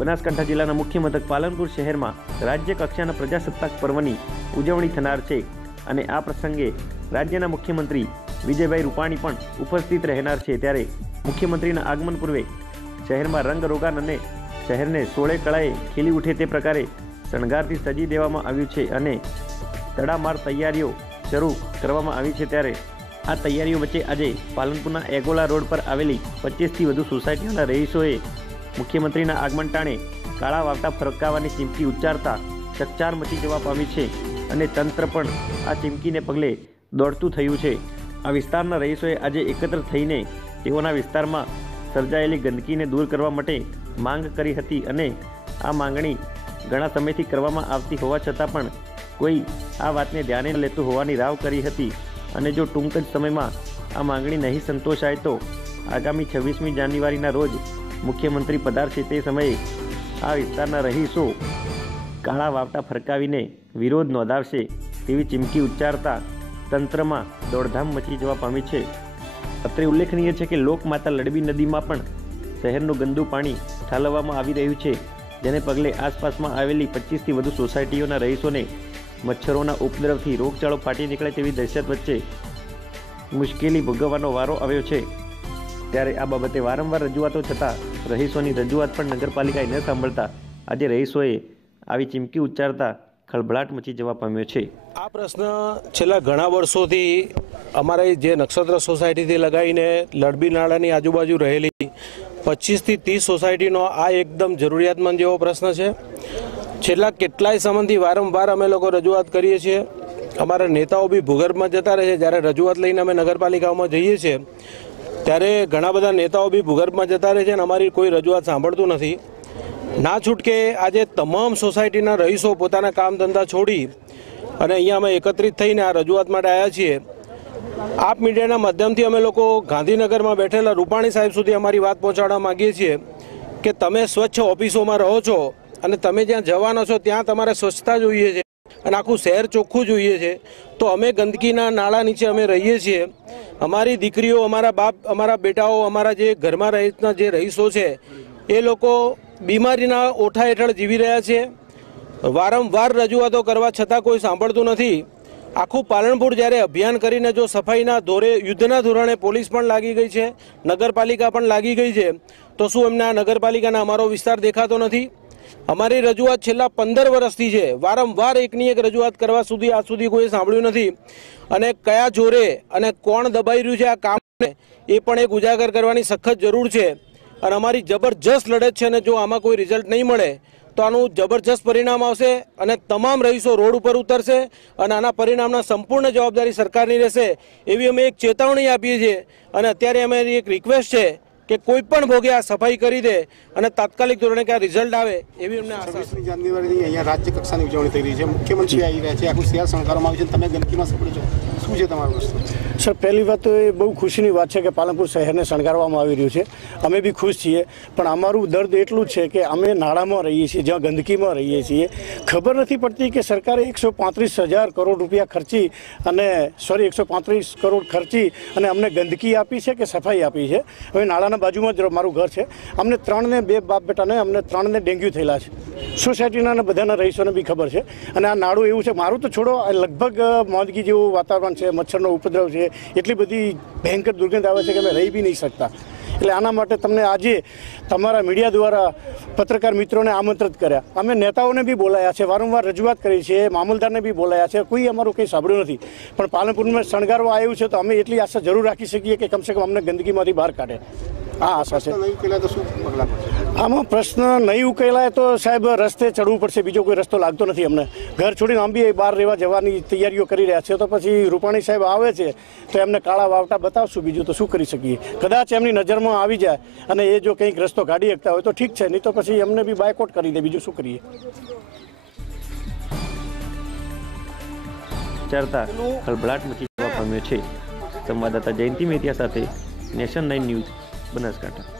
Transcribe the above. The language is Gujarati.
બનાસકાંઠા જિલ્લાના મુખ્ય મથક પાલનપુર શહેરમાં રાજ્ય કક્ષાના પ્રજાસત્તાક પર્વની ઉજવણી થનાર છે અને આ પ્રસંગે રાજ્યના મુખ્યમંત્રી વિજયભાઈ રૂપાણી પણ ઉપસ્થિત રહેનાર છે. ત્યારે મુખ્યમંત્રીના આગમન પૂર્વે શહેરમાં રંગ રોગાન અને શહેરને સોળે કળાએ ખીલી ઉઠે તે પ્રકારે શણગારથી સજી દેવામાં આવ્યું છે અને તડામાર તૈયારીઓ શરૂ કરવામાં આવી છે. ત્યારે આ તૈયારીઓ વચ્ચે આજે પાલનપુરના એગોલા રોડ પર આવેલી પચીસથી વધુ સોસાયટીઓના રહીશોએ મુખ્યમંત્રીના આગમન ટાણે કાળા વાવટા ફરકાવવાની ચીમકી ઉચ્ચારતા ચકચાર મચી જવા પામી છે અને તંત્ર પણ આ ચીમકીને પગલે દોડતું થયું છે. આ વિસ્તારના રહીશોએ આજે એકત્ર થઈને તેઓના વિસ્તારમાં સર્જાયેલી ગંદકીને દૂર કરવા માટે માંગ કરી હતી અને આ માંગણી ઘણા સમયથી કરવામાં આવતી હોવા છતાં પણ કોઈ આ વાતને ધ્યાને લેતું હોવાની રાવ કરી હતી અને જો ટૂંક જ સમયમાં આ માંગણી નહીં સંતોષાય તો આગામી છવ્વીસમી જાન્યુઆરીના રોજ મુખ્યમંત્રી પધારશે તે સમયે આ વિસ્તારના રહીશો કાળા વાવટા ફરકાવીને વિરોધ નોંધાવશે તેવી ચીમકી ઉચ્ચારતા તંત્રમાં દોડધામ મચી જવા પામી છે. અત્રે ઉલ્લેખનીય છે કે લોકમાતા લડબી નદીમાં પણ શહેરનું ગંદુ પાણી ઠાલવવામાં આવી રહ્યું છે, જેને પગલે આસપાસમાં આવેલી પચીસથી વધુ સોસાયટીઓના રહીશોને મચ્છરોના ઉપદ્રવથી રોગચાળો ફાટી નીકળે તેવી દહેશત વચ્ચે મુશ્કેલી ભોગવવાનો વારો આવ્યો છે. ત્યારે આ બાબતે વારંવાર રજૂઆતો છતાં રહીશોની રજૂઆત પણ નગરપાલિકાએ ન સાંભળતા. આજે રહીશોએ આવી ચીમકી ઉચ્ચારતા ખળભળાટ મચી જવા પામ્યો છે. આ પ્રશ્ન છેલ્લા ઘણા વર્ષોથી અમારે જે નક્ષત્ર સોસાયટીથી લગાવીને લડબી નાળાની આજુબાજુ રહેલી પચીસથી ત્રીસ સોસાયટીનો આ એકદમ જરૂરિયાતમંદ જેવો પ્રશ્ન છે. છેલ્લા કેટલાય સમયથી વારંવાર અમે લોકો રજૂઆત કરીએ છીએ. અમારા નેતાઓ બી ભૂગર્ભમાં જતા રહે છે. જ્યારે રજૂઆત લઈને અમે નગરપાલિકાઓમાં જઈએ છીએ ત્યારે ઘણા બધા નેતાઓ બી ભૂગર્ભમાં જતા રહે છે અને અમારી કોઈ રજૂઆત સાંભળતું નથી. ના છૂટકે આજે તમામ સોસાયટીના રહીશો પોતાના કામ ધંધા છોડી અને અહીંયા અમે એકત્રિત થઈને આ રજૂઆત માટે આવ્યા છીએ. આપ મીડિયાના માધ્યમથી અમે લોકો ગાંધીનગરમાં બેઠેલા રૂપાણી સાહેબ સુધી અમારી વાત પહોંચાડવા માગીએ છીએ કે તમે સ્વચ્છ ઓફિસોમાં રહો છો અને તમે જ્યાં જવાનો છો ત્યાં તમારે સ્વચ્છતા જોઈએ છે. અને આખું શહેર ચોખ્ખું જોઈએ છે. તો અમે ગંદકીના નાળા નીચે અમે રહીએ છીએ. અમારી દીકરીઓ, અમારા બાપ, અમારા બેટાઓ, અમારા જે ઘરમાં રહીના જે રહીશો છે, એ લોકો બીમારીના ઓઠા હેઠળ જીવી રહ્યા છે. વારંવાર રજૂઆતો કરવા છતાં કોઈ સાંભળતું નથી. આખું પાલનપુર જ્યારે અભિયાન કરીને જો સફાઈના ધોરે, યુદ્ધના ધોરણે પોલીસ પણ લાગી ગઈ છે, નગરપાલિકા પણ લાગી ગઈ છે, તો શું એમને નગરપાલિકાના અમારો વિસ્તાર દેખાતો નથી? અમારી રજૂઆત છેલ્લા પંદર વર્ષથી છે. વારંવાર એકની એક રજૂઆત કરવા સુધી આજ સુધી કોઈ સાંભળ્યું નથી. અને કયા જોરે અને કોણ દબાઈ રહ્યું છે આ કામને એ પણ એક ઉજાગર કરવાની સખત જરૂર છે. અને અમારી જબરજસ્ત લડત છે અને જો આમાં કોઈ રિઝલ્ટ નહીં મળે, તો આનું જબરજસ્ત પરિણામ આવશે અને તમામ રહીશો રોડ ઉપર ઉતરશે અને આના પરિણામના સંપૂર્ણ જવાબદારી સરકારની રહેશે એવી અમે એક ચેતવણી આપીએ છીએ. અને અત્યારે અમે એક રિક્વેસ્ટ છે કે કોઈ પણ ભોગે આ સફાઈ કરી દે અને તાત્કાલિક ધોરણે કે આ રિઝલ્ટ આવે, એવી અમને છવ્વીસમી જાન્યુઆરીની અહીંયા રાજ્ય કક્ષાની ઉજવણી થઈ રહી છે. મુખ્યમંત્રી આવી રહ્યા છે. આખું શહેર શણગારવામાં આવ્યું છે તમે ગંદકીમાં સફળ છો. શું છે તમારો સર, પહેલી વાત તો એ બહુ ખુશીની વાત છે કે પાલનપુર શહેરને શણગારવામાં આવી રહ્યું છે. અમે બી ખુશ છીએ, પણ અમારું દર્દ એટલું જ છે કે અમે નાળામાં રહીએ છીએ, જ્યાં ગંદકીમાં રહીએ છીએ. ખબર નથી પડતી કે સરકારે એકસો પાંત્રીસ હજાર કરોડ રૂપિયા ખર્ચી અને સોરી એકસો પાંત્રીસ કરોડ ખર્ચી અને અમને ગંદકી આપી છે કે સફાઈ આપી છે? હવે નાળાના બાજુમાં જ મારું ઘર છે. અમને ત્રણને બે બાપ બેટાને, અમને ત્રણને ડેન્ગ્યુ થયેલા છે. સોસાયટીના અને બધાના રહીશોને બી ખબર છે. અને આ નાળું એવું છે. મારું તો છોડો લગભગ મોંદગી જેવું વાતાવરણ છે, મચ્છરનો ઉપદ્રવ છે, એટલી બધી ભયંકર દુર્ગંધ આવે છે કે અમે રહી બી નહીં શકતા. એટલે આના માટે તમને આજે તમારા મીડિયા દ્વારા પત્રકાર મિત્રોને આમંત્રિત કર્યા. અમે નેતાઓને બી બોલાયા છે, વારંવાર રજૂઆત કરી છે, મામલદારને બી બોલાયા છે, કોઈ અમારું કંઈ સાંભળ્યું નથી. પણ પાલનપુરમાં શણગારવા આવ્યું છે તો અમે એટલી આશા જરૂર રાખી શકીએ કે કમસે કમ અમને ગંદકીમાંથી બહાર કાઢે. આ આશા છે નહીં તો શું આમાં પ્રશ્ન નહીં ઉકેલાય તો સાહેબ રસ્તે ચડવું પડશે બીજો કોઈ રસ્તો લાગતો નથી અમને. ઘર છોડીને આમ બી બહાર રહેવા જવાની તૈયારીઓ કરી રહ્યા છે તો પછી રૂપાણી સાહેબ આવે છે તો એમને કાળા વાવટા બતાવશું બીજું તો શું કરી શકીએ. કદાચ એમની નજરમાં આવી જાય અને એ જો કંઈક રસ્તો કાઢી શકતા હોય તો ઠીક છે નહીં તો પછી એમને બી બાયકોટ કરી દે બીજું શું કરીએ? ચર્ચા ખળભળાટ મચી જવા પામ્યો છે. સંવાદદાતા જયંતિ મહેતિયા સાથે નેશન નાઇન ન્યૂઝ. બનાસકાંઠા.